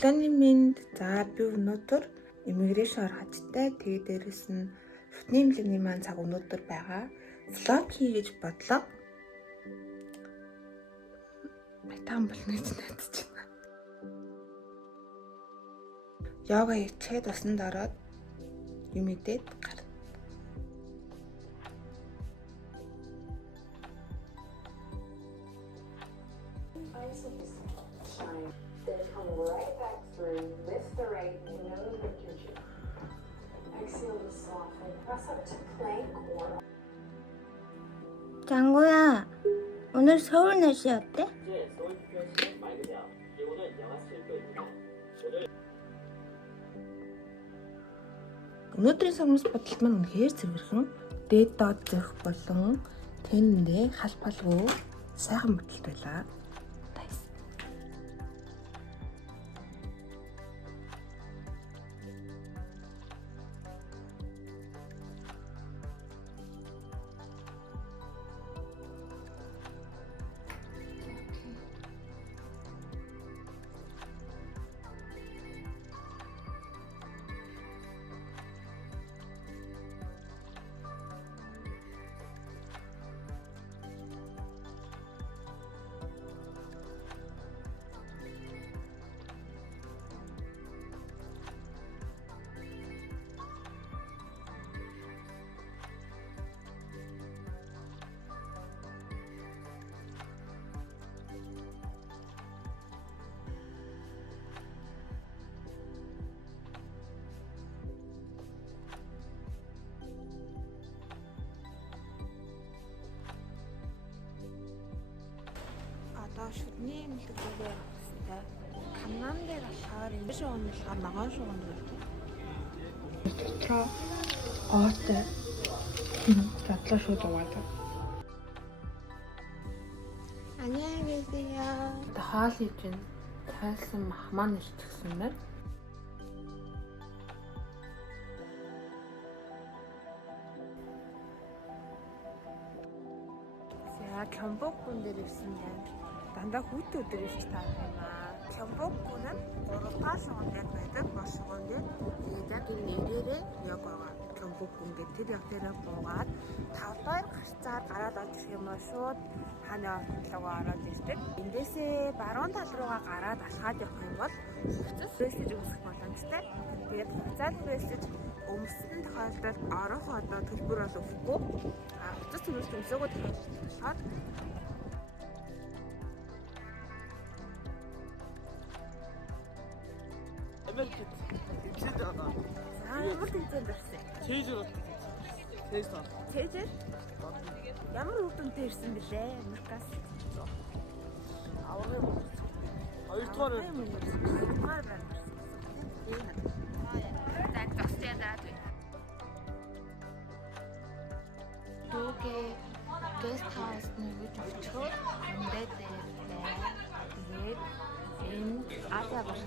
Өглөөний минь за би өнөөдөр иммиграшн орохтой. Тэгээ дээрэс нь шүтний имлэгний маань цаг өнөөдөр байгаа. Влог хий гэж бодлоо. Байтан болно гэж найдаж байна. Йога хийчээд усанд ороод юм идээд гарна. Then come right back through, lift the right knee, nose lift your chin. Exhale to soften, press up to plank or 장구야, 오늘 서울 날씨 어때? 현재 서울 TPOC는 맑으며 기온은 영하 7도입니다. Өнөөдрийн согноос бодолт маань үнэхээр зэрэгхэн дээд доод зөрөх болон тэндээ халпалгүй сайхан бодолт байлаа. Одоо шүдний имлэг рүүгээ явах хэрэгтэй. Канан дээр болохоор энэ шугам болохоор ногоон шугам гэдэг. Дотроо гоотой. Задлаа шууд яваад. 안녕히 계세요. Одоо хаал хийж байна. Тайлсан махмаа нэрчгсэн байна. За Кёмбокгүн дээр ирсэн байна. Дандаа хүүтэй өдөр ирж таарах юм аа. Кёмбокгүн нь 3 дахь шугам дээр байдаг бос шугам дээр. Тэгээд яг энэ нэрээрээ яг байгаа. Кёмбокгүн гэдэг тэр яг дээрээ буугаад 5 дахь гарцаар гараад орж ирэх юм аа шууд хааны ортлогоо ороод ирдэг. Эндээсээ баруун тал руугаа гараад алхаад явах юм бол хувцас вэстэж өмсөх боломжтой. Тэгээд хувцас вэстэж өмсөн тохиолдолд орох одоо төлбөр бол өгөхгүй. Хувцас төлбөрт өмсөөгөө тохиолдолд Америкт имлээд байгаа. ямар тэмцээнд орсон? Чэйжэр Тэст таа. Цээжээ? Ямар үр дүнтэй ирсэн бэлээ Америкаас? Аврагын мөн. Хоёрдугаар Хоёрдугаар байна. За зогсъё даа. 요게 게스트하우스 누구 좋죠? 근데 때문에 아시아 버스